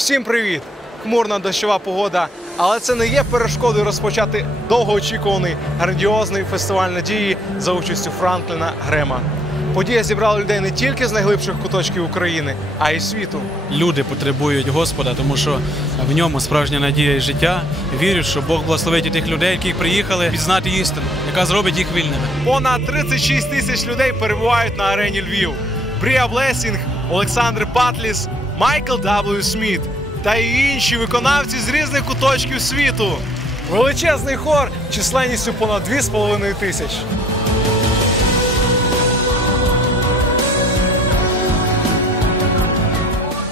Всім привіт! Хмурна дощова погода, але це не є перешкодою розпочати довгоочікуваний грандіозний фестиваль надії за участю Франкліна Грема. Подія зібрала людей не тільки з найглибших куточків України, а й світу. Люди потребують Господа, тому що в ньому справжня надія і життя. Вірю, що Бог благословить тих людей, які приїхали пізнати істину, яка зробить їх вільними. Понад 36 тисяч людей перебувають на арені Львів. Брія Блесінг, Олександр Патліс, Майкл W. Сміт та й інші виконавці з різних куточків світу. Величезний хор численністю понад 2,5 тисяч.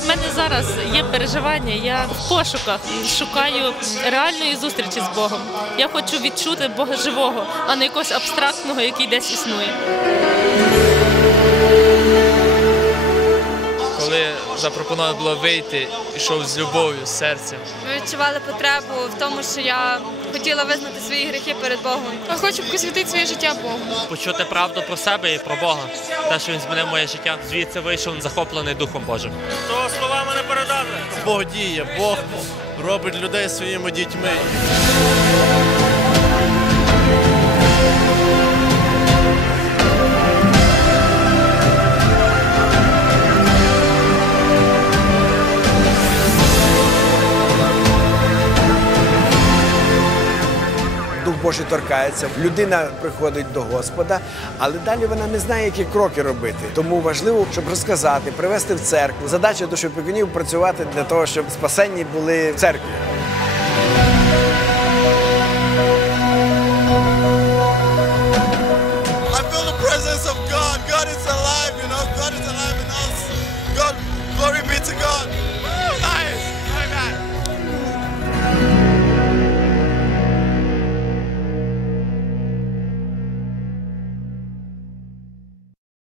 У мене зараз є переживання. Я в пошуках шукаю реальної зустрічі з Богом. Я хочу відчути Бога живого, а не якогось абстрактного, який десь існує. Запропоновано було вийти, йшов з любов'ю, з серцем. Ми відчували потребу в тому, що я хотіла визнати свої гріхи перед Богом. Хочу посвятити своє життя Богу. почути правду про себе і про Бога. Те, що він змінив моє життя. Звідси вийшов захоплений Духом Божим. То словами не передати. Бог діє, Бог робить людей своїми дітьми. Божий торкається, людина приходить до Господа, але далі вона не знає, які кроки робити. Тому важливо, щоб розказати, привести в церкву. Задача душопікунів працювати для того, щоб спасенні були в церкві. God